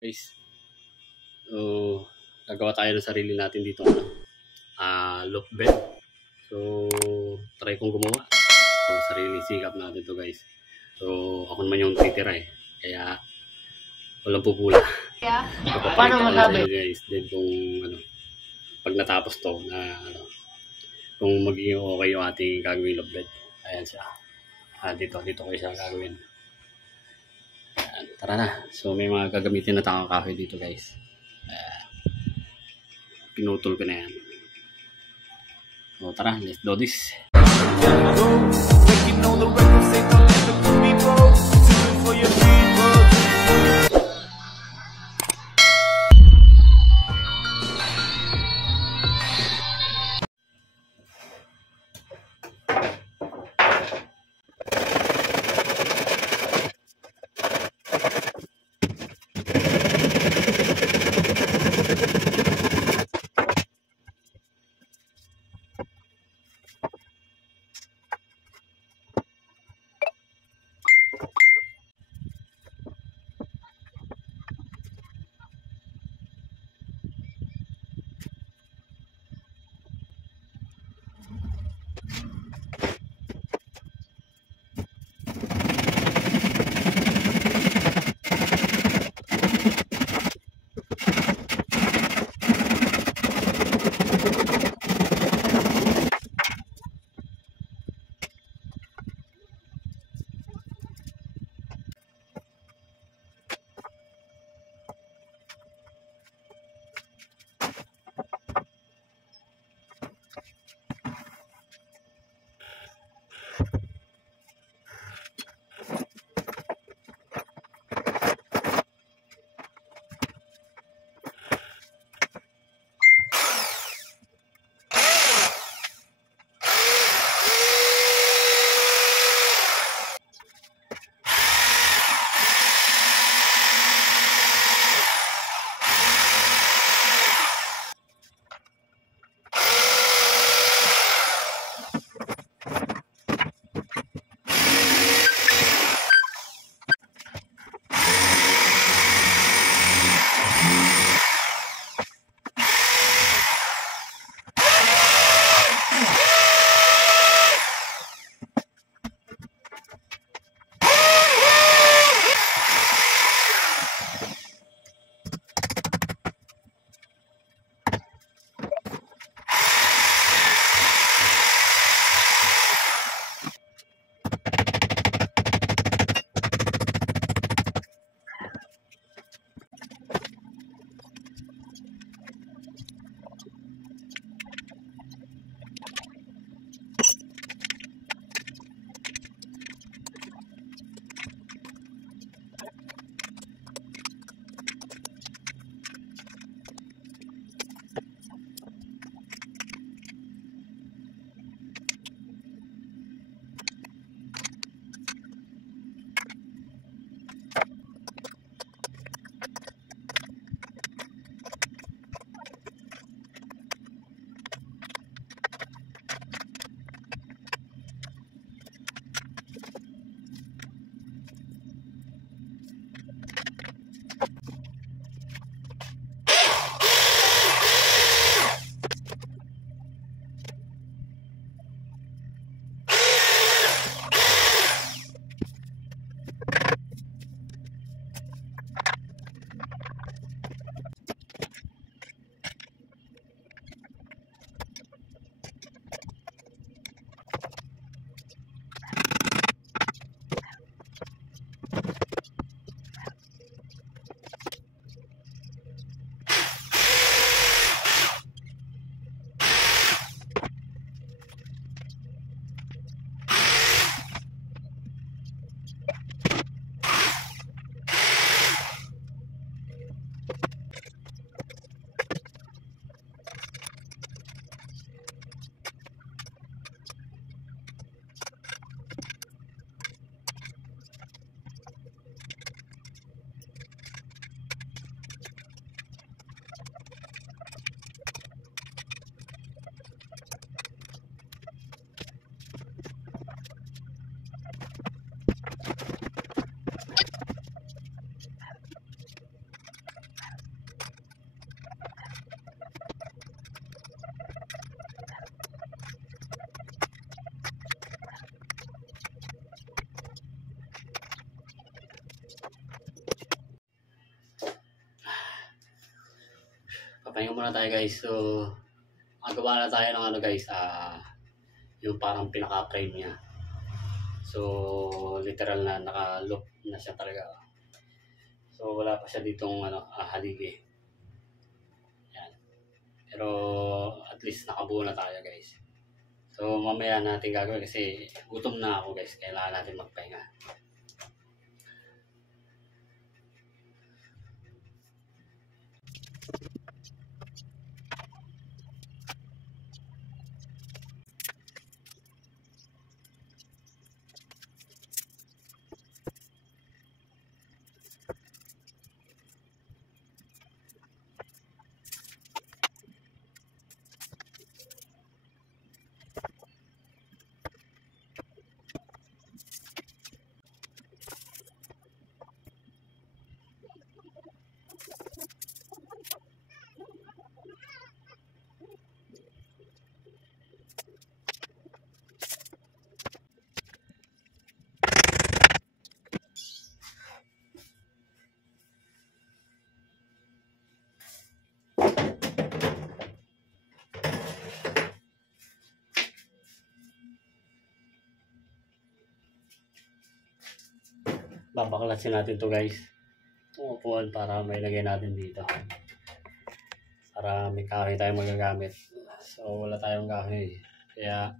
Guys, so gagawa tayo ng sarili natin dito loop bed. So try kong gumawa. So sarili sikap natin to guys. So ako naman yung titira kaya walang pupula. Yeah. Paano masabi guys? Then kung pag natapos to kung magiging okay yung ating gagawin loop bed. Ayan siya. Dito ko siya gagawin. Ayan, tara na. So may mga gagamitin na tayong kahoy dito guys. Pinutol ko na yan. So tara, let's do this. pahinga muna tayo guys. So, magawa na tayo ng ano guys, yung parang pinaka-frame niya. So, literal na naka-loop na siya talaga. So, wala pa siya ditong haligi. Yan. Pero, at least nakabuo na tayo guys. So, mamaya natin gagawin kasi gutom na ako guys. Kailangan natin magpahinga. Babaklasin natin to guys. Itong upuan para may lagay natin dito. Para may kahoy tayo magagamit. So wala tayong kahoy. Kaya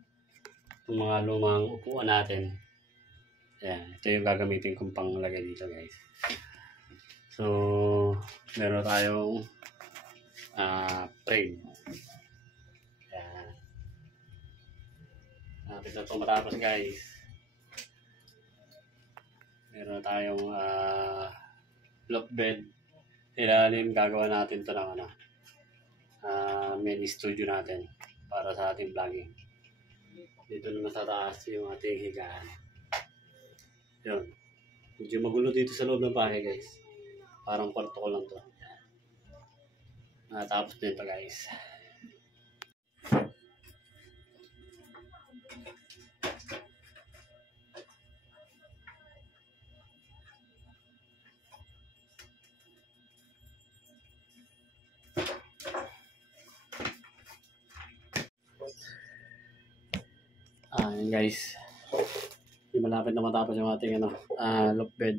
yung mga lumang upuan natin. Ayan, ito yung gagamitin kong panglagay dito guys. So meron tayong frame. Ayan. Natin na ito matapos guys. Meron tayong loft bed. Ilalim gagawa natin ito ng mini studio natin para sa ating vlogging. Dito naman sa taas yung ating higaan. Yun. Medyo magulo dito sa loob ng bahay guys. Parang kwarto ko lang to. Natapos din ito guys. Guys, malapit na matapos yung ating loft bed.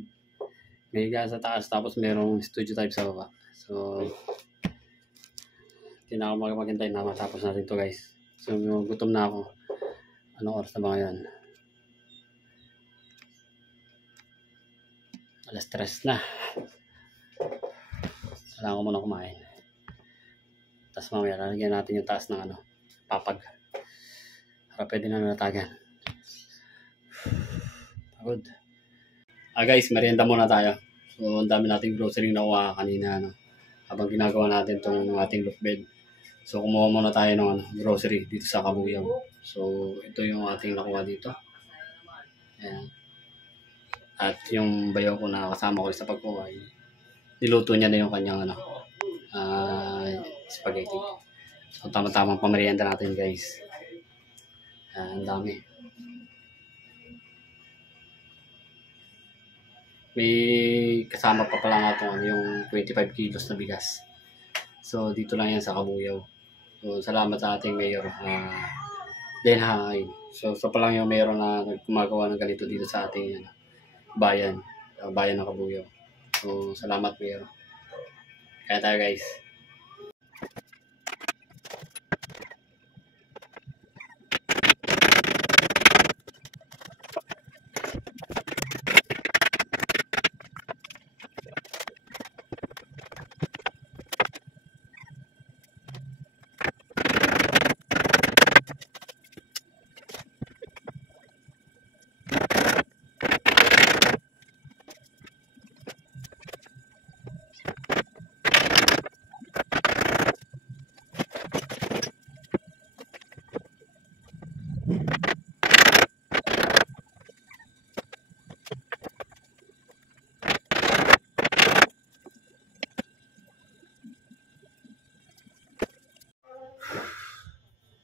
May higa sa taas tapos merong studio type sa baba. So hindi na ako maghintay na matapos natin to guys. So gutom na ako. Anong oras na ba ngayon? Alas 3 na. Kailangan ko muna kumain. Tapos mamaya lalagyan natin yung taas ng papag. Para pwede na natagan. Pagod. Guys, merienda muna tayo. So, ang dami nating grocery na kuha kanina. Habang ginagawa natin itong ating loft bed. So, kumuha muna tayo ng grocery dito sa Kabuyaw. So, ito yung ating nakuha dito. Ayan. At yung bayaw ko na kasama ko sa pagkuha, niluto niya na yung kanyang spaghetti. So, tama-tamang pamerienda natin guys. Ang dami. May kasama pa pala nga itong yung 25 kilos na bigas. So dito lang yan sa Kabuyaw. So salamat sa ating mayor. Dahil hangain. So pa lang yung mayor na gumagawa ng ganito dito sa ating bayan. Bayan ng Kabuyaw. So salamat mayor. Kaya tayo guys.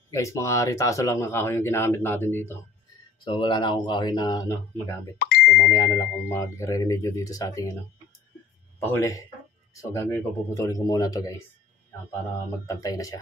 Guys, mga ritaso lang ng kahoy yung ginamit natin dito. So wala na akong kahoy na magamit. So mamaya na lang akong magre-remedyo dito sa ating pahuli. So gagawin ko, puputulin ko muna to guys. Yan, para magpantay na siya.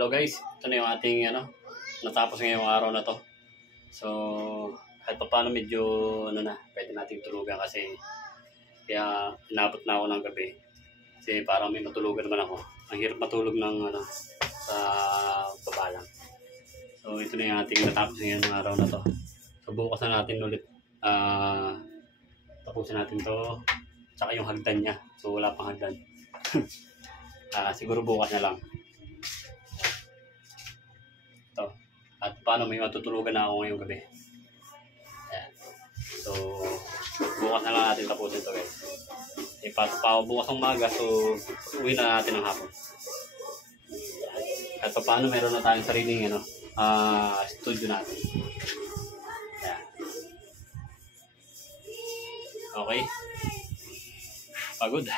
Hello guys, ito na yung ating natapos ngayong araw na to. So, kahit pa paano medyo pwede nating tulugan kasi kaya inabot na ako ng gabi. Kasi parang may matulugan naman ako. Ang hirap matulog ng sa baba lang. So, ito na yung ating natapos ngayong araw na to. So, bukas na natin ulit tapusin natin to. Tsaka yung hagdan niya. So, wala pang hagdan. Siguro bukas na lang. At paano may matutulugan na ako ngayong gabi. Ayan. So, bukas na lang natin tapusin ito guys. Ipasok pa ako bukas ng umaga, so uwi na natin ng hapon. At paano meron na tayong sariling studio natin. Ayan. Okay. Pagod.